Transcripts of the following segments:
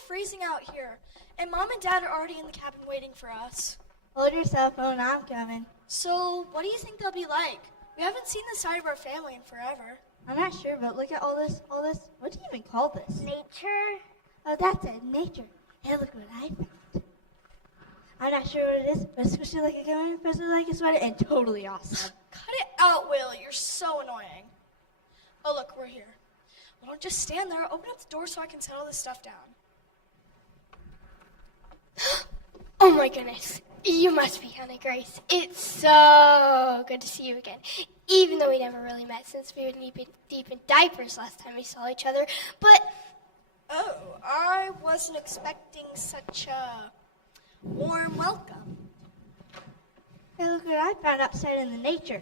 of freezing out here, and Mom and Dad are already in the cabin waiting for us. Hold your cell phone, I'm coming. So, what do you think they'll be like? We haven't seen this side of our family in forever. I'm not sure, but look at all this. What do you even call this? Nature? Oh, that's it, nature. Hey, look what I found. I'm not sure what it is, but it's squishy like a gun, especially like a sweater, and totally awesome. Cut it out, Will. You're so annoying. Oh, look, we're here. Well, don't just stand there. Open up the door so I can set all this stuff down. Oh my goodness. You must be Hannah Grace. It's so good to see you again. Even though we never really met since we were deep in diapers last time we saw each other. But, Oh, I wasn't expecting such a warm welcome. Hey, look what I found outside in the nature.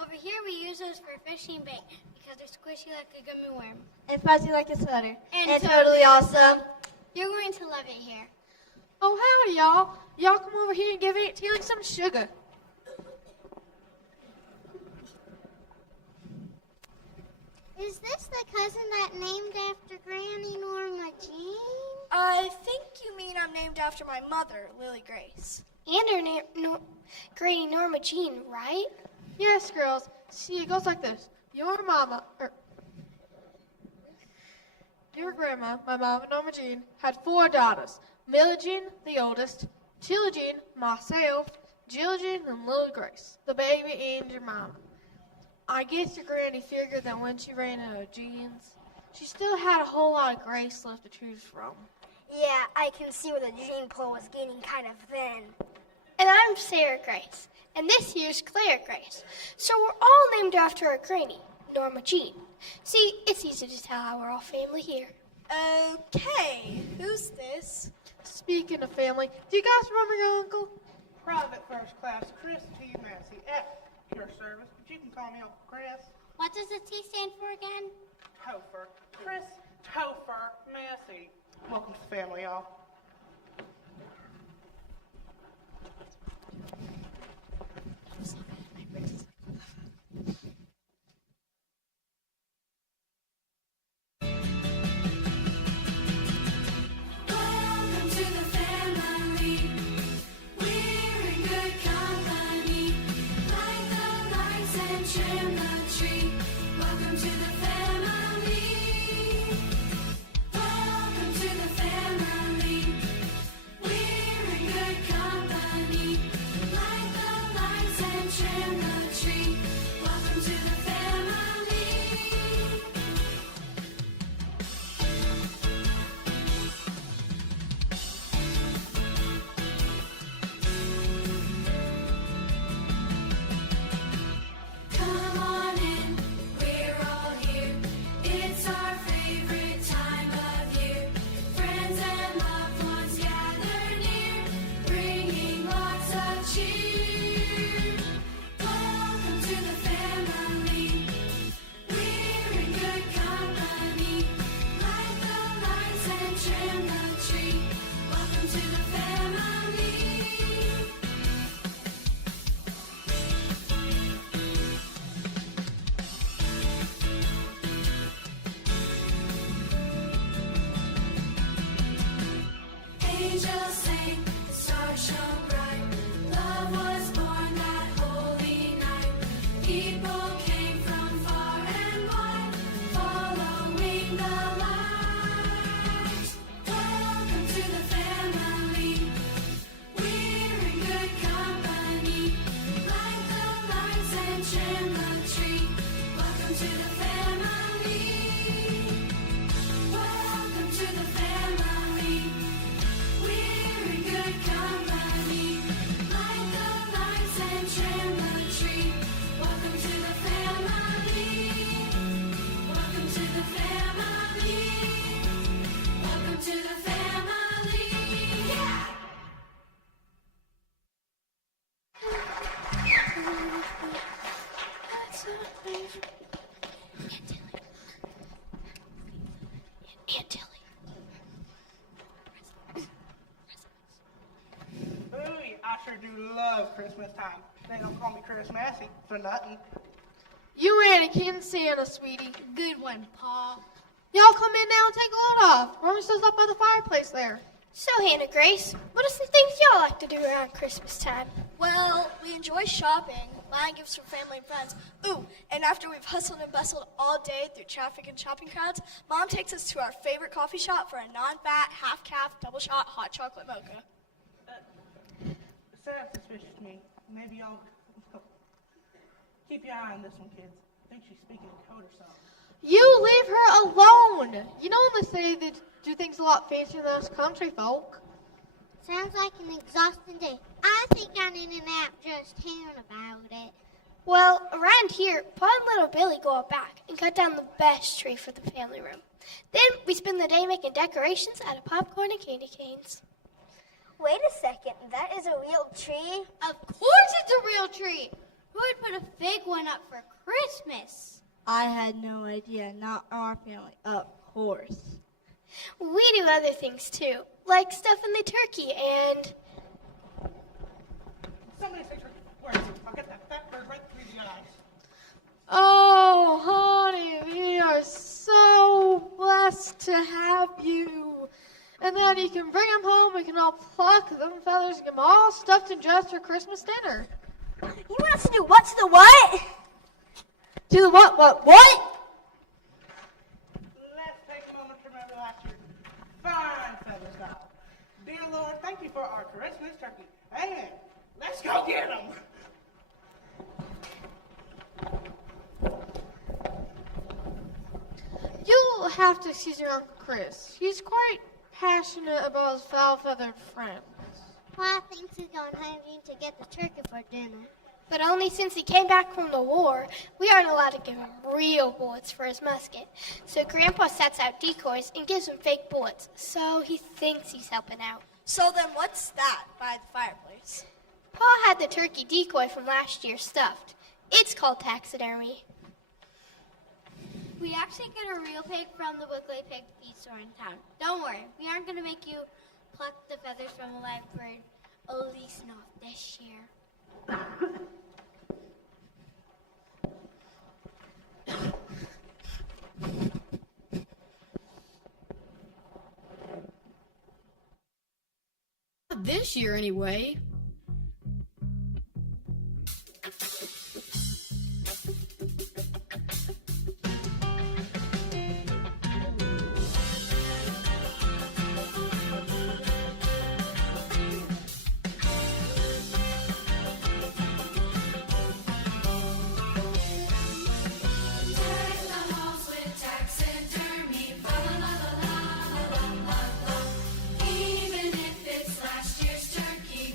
over here we use those for fishing bait because they're squishy like a gummy worm. And fuzzy like a sweater. And totally awesome. You're going to love it here. Oh, howdy, y'all. Y'all come over here and give Aunt Tilly some sugar. Is this the cousin that named after Granny Norma Jean? I think you mean I'm named after my mother, Lily Grace. And her Granny Norma Jean, right? Yes, girls. See, it goes like this. Your grandma, my mama, Norma Jean, had 4 daughters. Millie Jean, the oldest, Tilly Jean, myself, Jill Jean, and Lily Grace, the baby and your mama. I guess your granny figured that when she ran out of jeans, she still had a whole lot of Grace left to choose from. Yeah, I can see where the gene pool was getting kind of thin. And I'm Sarah Grace, and this here's Claire Grace. So we're all named after our granny, Norma Jean. See, it's easy to tell how we're all family here. Okay, who's this? Speaking of family, do you guys remember your uncle? Private First Class Chris T. Massey at your service, but you can call me Uncle Chris. What does the T stand for again? Topher. Chris Topher Massey. Welcome to the family, y'all. Christmas time. They don't call me Chris Massey for nothing. You Annie Santa, sweetie. Good one, Pa. Y'all come in now and take a load off. Mommy's still up by the fireplace there. So, Hannah Grace, what are some things y'all like to do around Christmas time? Well, we enjoy shopping, buying gifts for family and friends. Ooh, and after we've hustled and bustled all day through traffic and shopping crowds, Mom takes us to our favorite coffee shop for a non-fat, half-calf, double-shot hot chocolate mocha. Sounds suspicious to me. Maybe y'all keep your eye on this one, kids. I think she's speaking in code or something. You leave her alone. You know when they say they do things a lot fancier than us country folk. Sounds like an exhausting day. I think I need a nap just hearing about it. Well, around here, Pa and little Billy go out back and cut down the best tree for the family room. Then we spend the day making decorations out of popcorn and candy canes. Wait a second, that is a real tree? Of course it's a real tree. Who would put a fake one up for Christmas? I had no idea. Not our family, of course. We do other things too, like stuffing the turkey and... Somebody say turkey. Where is it? I'll get that fat bird right through the eyes. Oh, honey, we are so blessed to have you. And then you can bring them home, we can all pluck them feathers and get them all stuffed and dressed for Christmas dinner. You want us to do what to the what? To the what? Let's take a moment to remember last year's fine feathers now. Dear Lord, thank you for our Christmas turkey. And let's go get them. You'll have to excuse your Uncle Chris. He's quite passionate about his foul-feathered friend. Well, I think he's going hunting to get the turkey for dinner. But only since he came back from the war, we aren't allowed to give him real bullets for his musket. So Grandpa sets out decoys and gives him fake bullets, so he thinks he's helping out. So then what's that by the fireplace? Pa had the turkey decoy from last year stuffed. It's called taxidermy. We actually get a real pig from the Wiggly Pig feed store in town. Don't worry, we aren't going to make you pluck the feathers from a live bird, at least not this year. This year, anyway. Even if it's last year's turkey,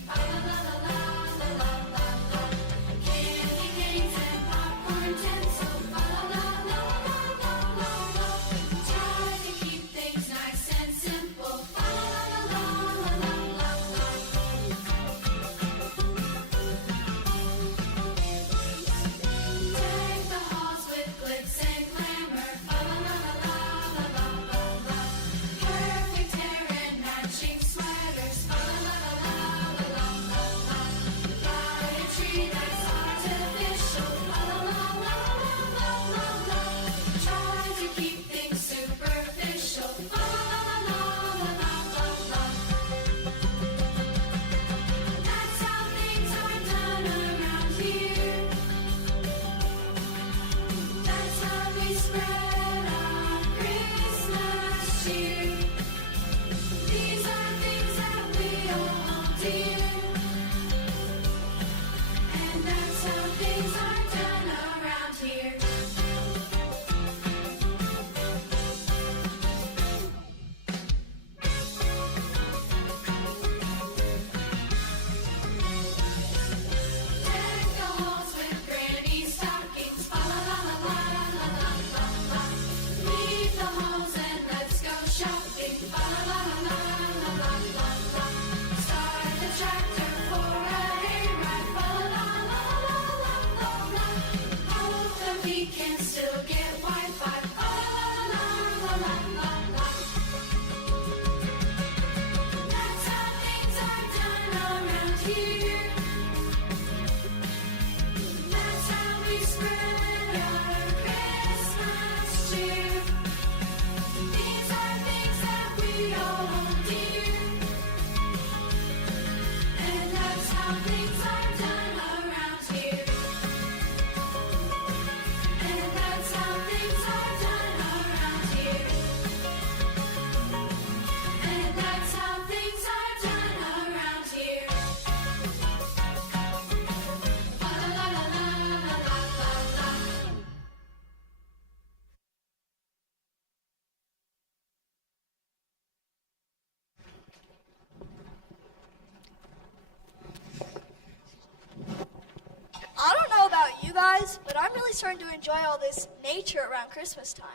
guys, but I'm really starting to enjoy all this nature around Christmas time.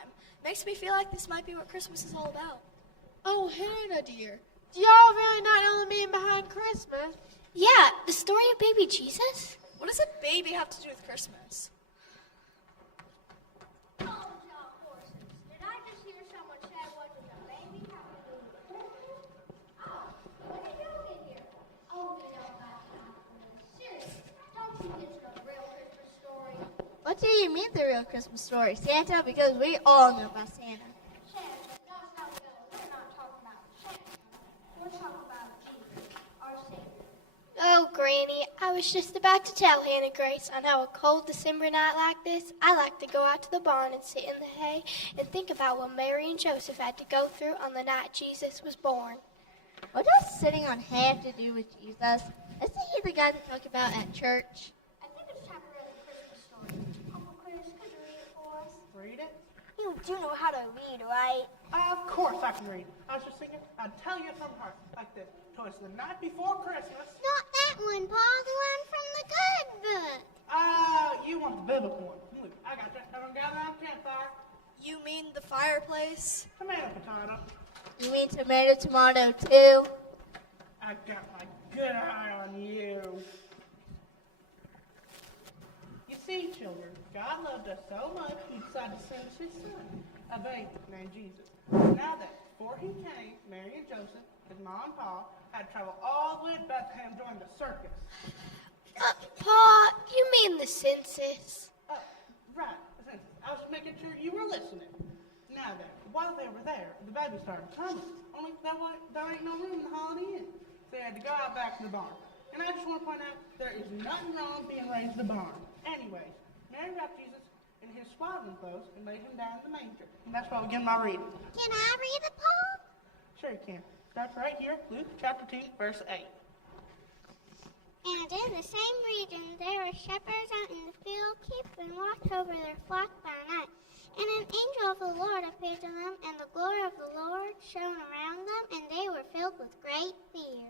Makes me feel like this might be what Christmas is all about. Oh, Hannah, dear. Do y'all really not know the meaning behind Christmas? Yeah, the story of baby Jesus? What does a baby have to do with Christmas? Oh, y'all horses. Did I just hear someone say what does a baby have to do with Christmas? Oh, what are you doing here? Oh, you know about seriously, don't you get to know the real Christmas story? What do you mean the real Christmas story? Santa? Because we all know about Santa. Santa, no, we're not talking about Santa. We're talking about Jesus, our Savior. Oh, Granny, I was just about to tell Hannah Grace on how a cold December night like this, I like to go out to the barn and sit in the hay and think about what Mary and Joseph had to go through on the night Jesus was born. What does sitting on hay have to do with Jesus? Isn't he the guy they talk about at church? I think it's time to read the Christmas story. Uncle Chris, could you read it for us? Read it? You do know how to read, right? Of course I can read. I was just thinking, I'd tell you from heart, like this. Twas the night before Christmas. Not that one, Pa. The one from the good book. You want the biblical one. Look, I got you. Everyone gather around the campfire. You mean the fireplace? Tomato, potato. You mean tomato too? I got my good eye on you. You see, children, God loved us so much, he decided to send us his son, a baby named Jesus. Now that before he came, Mary and Joseph, his mom and pa, had to travel all the way to Bethlehem to join the circus. Pa, you mean the census? Right. I was just making sure you were listening. Now then, while they were there, the baby started coming. Only there ain't no room in the Holiday Inn. So they had to go out back to the barn. And I just want to point out, there is nothing wrong being raised in the barn. Anyways, Mary wrapped Jesus in his swaddling clothes and laid him down in the manger. And that's why we begin my reading. Can I read it, Pa? Sure you can. Starts right here, Luke chapter 2, verse 8. And in the same region there were shepherds out in the field, keeping watch over their flock by night. And an angel of the Lord appeared to them, and the glory of the Lord shone around them, and they were filled with great fear.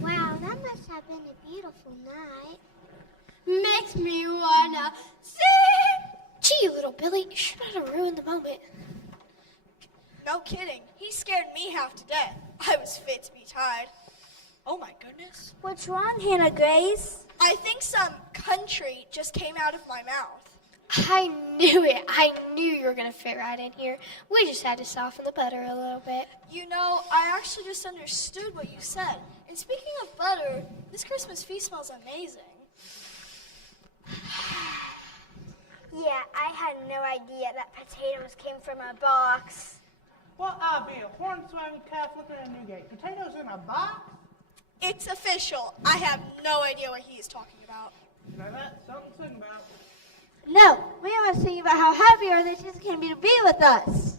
Wow, that must have been a beautiful night. Makes me wanna sing. Gee, little Billy, you should not have ruined the moment. No kidding. He scared me half to death. I was fit to be tied. Oh my goodness. What's wrong, Hannah Grace? I think some country just came out of my mouth. I knew it. I knew you were going to fit right in here. We just had to soften the butter a little bit. You know, I actually just understood what you said. And speaking of butter, this Christmas feast smells amazing. Yeah, I had no idea that potatoes came from a box. Well, I'll be a hornswoggled Catholic in Newgate. Potatoes in a box? It's official. I have no idea what he is talking about. Now that's something to sing about. No, we want to sing about how happy we are that Jesus came to be with us.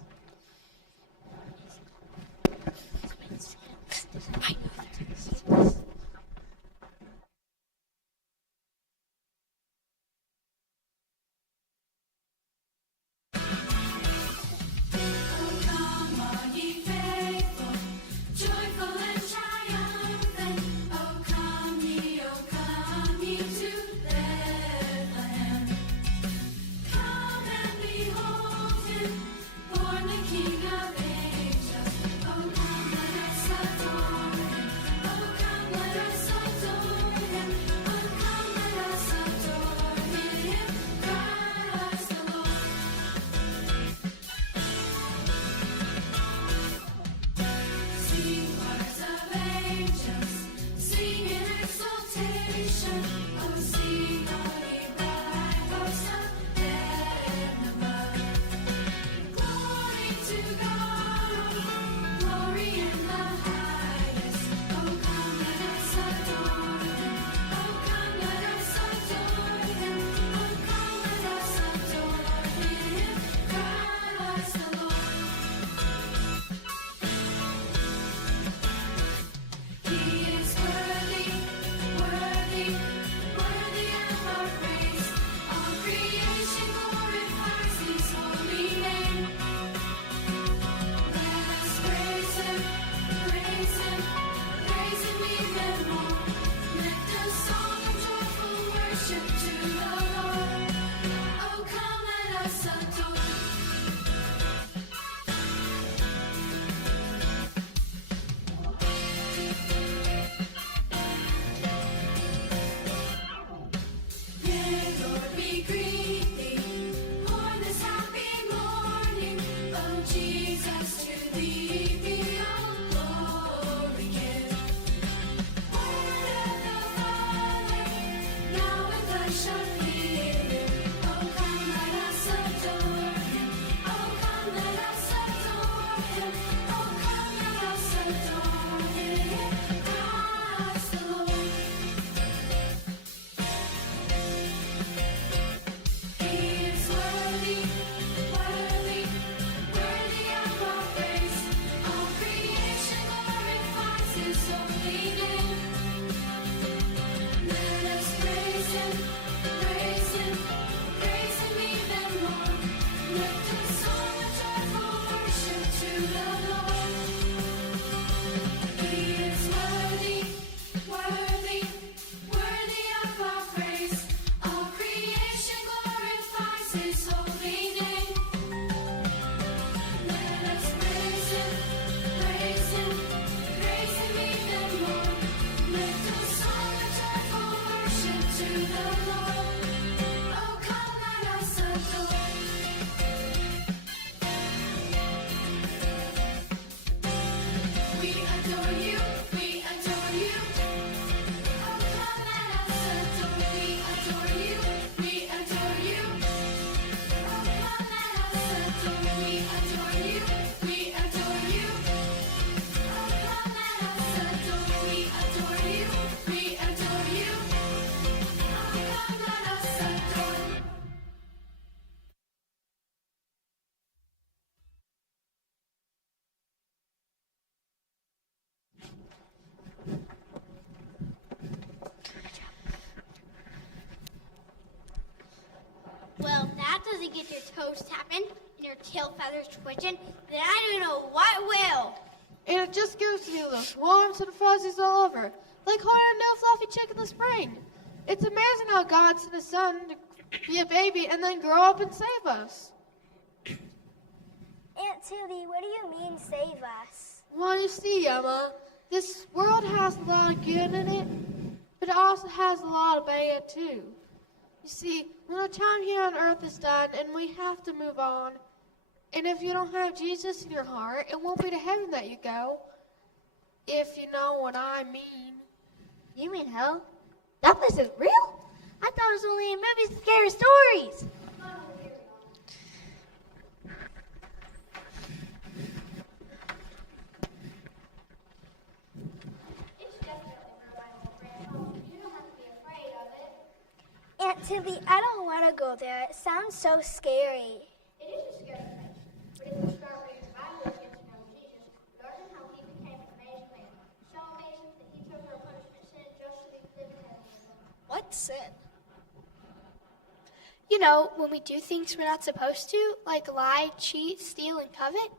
Well, if that doesn't get your toes tapping and your tail feathers twitching, then I don't know what will. And it just gives you those warmth and fuzzies all over, like holding a new fluffy chick in the spring. It's amazing how God sent his son to be a baby and then grow up and save us. Aunt Tilly, what do you mean, save us? Well, you see, Emma, this world has a lot of good in it, but it also has a lot of bad, too. You see, when our time here on earth is done and we have to move on, and if you don't have Jesus in your heart, it won't be to heaven that you go, if you know what I mean. You mean hell? That place is real? I thought it was only in movies and scary stories. It's definitely real, Grandpa. You don't have to be afraid of it. Aunt Tilly, I don't want to go there. It sounds so scary. It is a scary place. But if you start reading the Bible and get to know Jesus, learning how he became an amazing man, so amazing that he took our punishment sin just so we could live in heaven with him. What sin? You know, when we do things we're not supposed to, like lie, cheat, steal, and covet.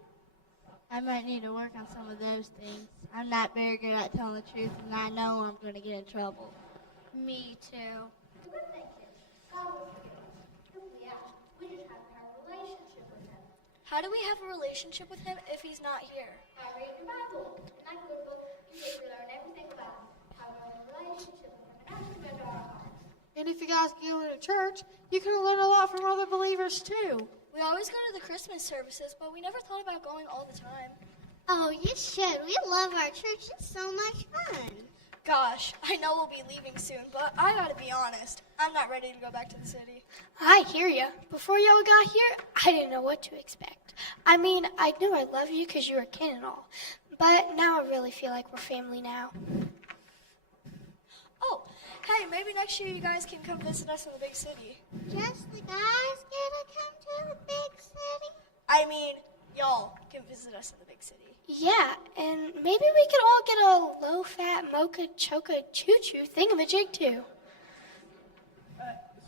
I might need to work on some of those things. I'm not very good at telling the truth, and I know I'm going to get in trouble. Me too. The good thing is, God will forgive us. If we ask, we just have to have a relationship with him. How do we have a relationship with him if he's not here? I read your Bible. In that good book, you get to learn everything about him. How to have a relationship with him and ask him into our hearts. And if you guys go to church, you can learn a lot from other believers, too. We always go to the Christmas services, but we never thought about going all the time. Oh, you should. We love our church. It's so much fun. Gosh, I know we'll be leaving soon, but I gotta be honest. I'm not ready to go back to the city. I hear ya. Before y'all got here, I didn't know what to expect. I mean, I knew I loved you because you were a kid and all. But now I really feel like we're family now. Oh, hey, maybe next year you guys can come visit us in the big city. Just the guys get to come to the big city. I mean, y'all can visit us in the big city. Yeah, and maybe we could all get a low-fat mocha choca choo-choo thingamajig too.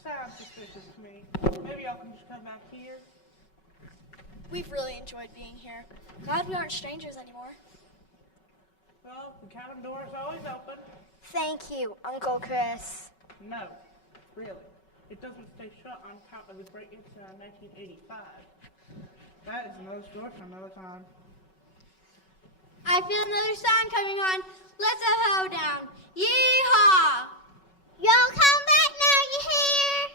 Sounds suspicious to me. Maybe y'all can just come back here. We've really enjoyed being here. Glad we aren't strangers anymore. Well, the cabin door is always open. Thank you, Uncle Chris. No, really. It doesn't stay shut on account of the great incident in 1985. That is another story for another time. I feel another song coming on. Let's have a hoedown. Yeehaw! Y'all come back now, you hear?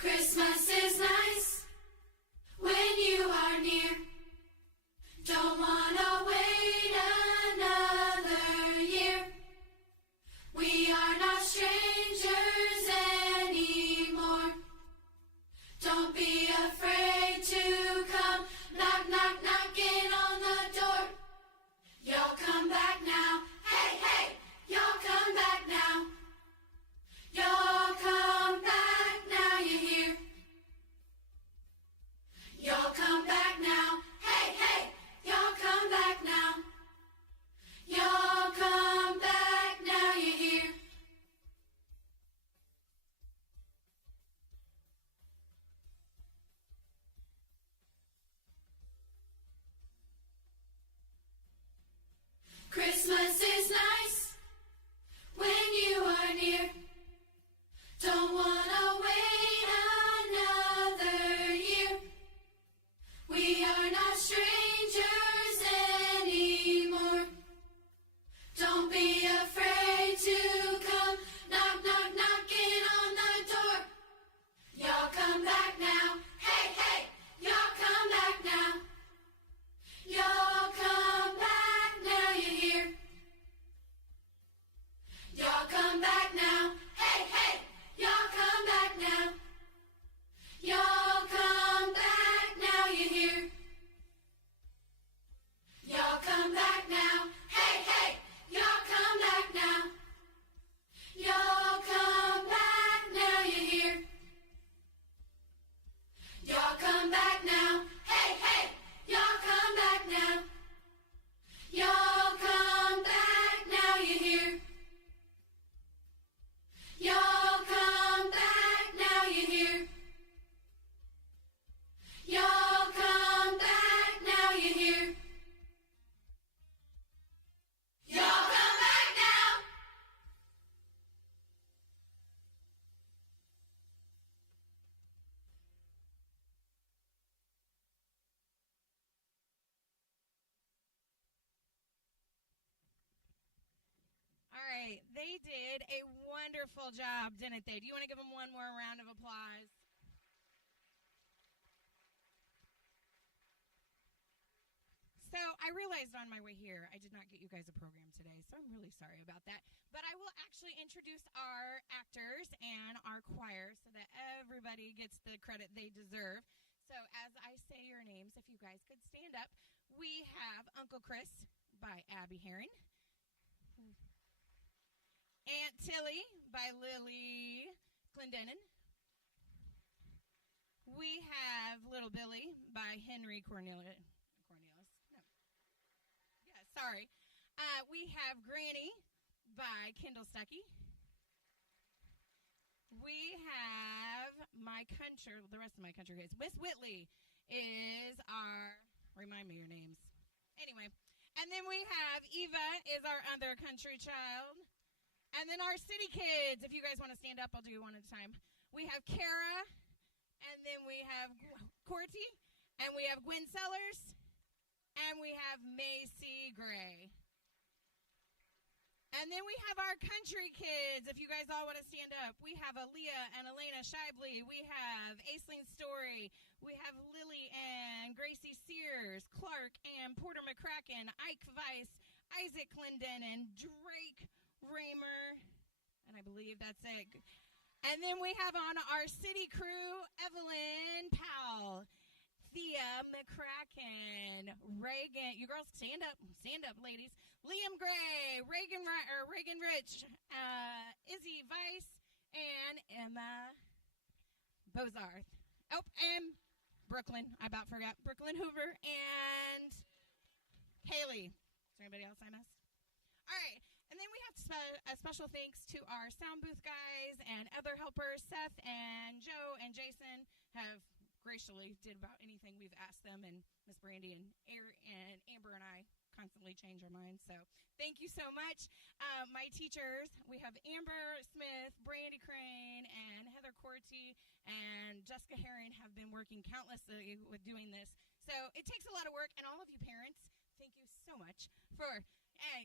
Christmas is nice when you are near. they did a wonderful job, didn't they? Do you want to give them one more round of applause? So I realized on my way here I did not get you guys a program today, so I'm really sorry about that. But I will actually introduce our actors and our choir so that everybody gets the credit they deserve. So as I say your names, if you guys could stand up, we have Uncle Chris by Abby Herring, Aunt Tilly by Lily Clendenin. We have Little Billy by Henry Cornelius. No. Yeah, sorry. We have Granny by Kendall Stuckey. We have the rest of my country kids. Miss Whitley is our, remind me your names. Anyway, and then we have Eva is our other country child. And then our city kids, if you guys want to stand up, I'll do one at a time. We have Kara, and then we have Corty, and we have Gwen Sellers, and we have Macy Gray. And then we have our country kids, if you guys all want to stand up. We have Aaliyah and Elena Shibley. We have Aisling Story. We have Lily and Gracie Sears, Clark and Porter McCracken, Ike Weiss, Isaac Clendon, and Drake Raymer. And I believe that's it. And then we have on our city crew, Evelyn Powell, Thea McCracken, Reagan. You girls stand up, ladies. Liam Gray, Reagan Rich, Izzy Weiss, and Emma Bozarth. Oh, and Brooklyn. I about forgot. Brooklyn Hoover and Haley. Is there anybody else I missed? All right. And then we have a special thanks to our sound booth guys and other helpers. Seth and Joe and Jason have graciously did about anything we've asked them, and Miss Brandy and Amber and I constantly change our minds. So thank you so much. My teachers, we have Amber Smith, Brandy Crane, and Heather Corty, and Jessica Herring have been working countlessly with doing this. So it takes a lot of work, and all of you parents, thank you so much for,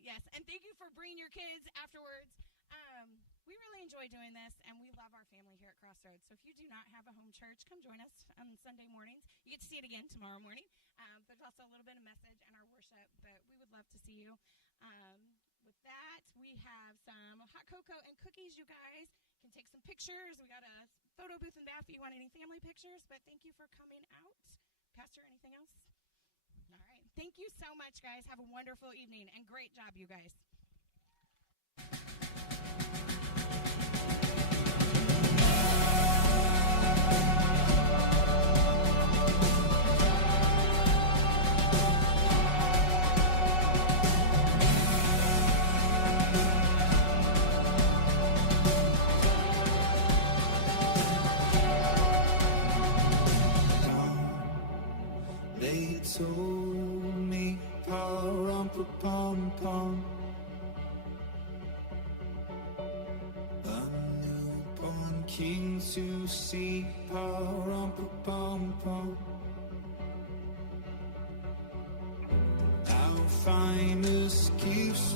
yes, and thank you for bringing your kids afterwards. We really enjoy doing this, and we love our family here at Crossroads. So if you do not have a home church, come join us on Sunday mornings. You get to see it again tomorrow morning. There's also a little bit of message in our worship, but we would love to see you. With that, we have some hot cocoa and cookies. You guys can take some pictures. We got a photo booth in the back if you want any family pictures, but thank you for coming out. Pastor, anything else? All right. Thank you so much, guys. Have a wonderful evening, and great job, you guys. They told me, pa-rum-pa-pum-pum, a newborn king to see, pa-rum-pa-pum-pum. Our finest gifts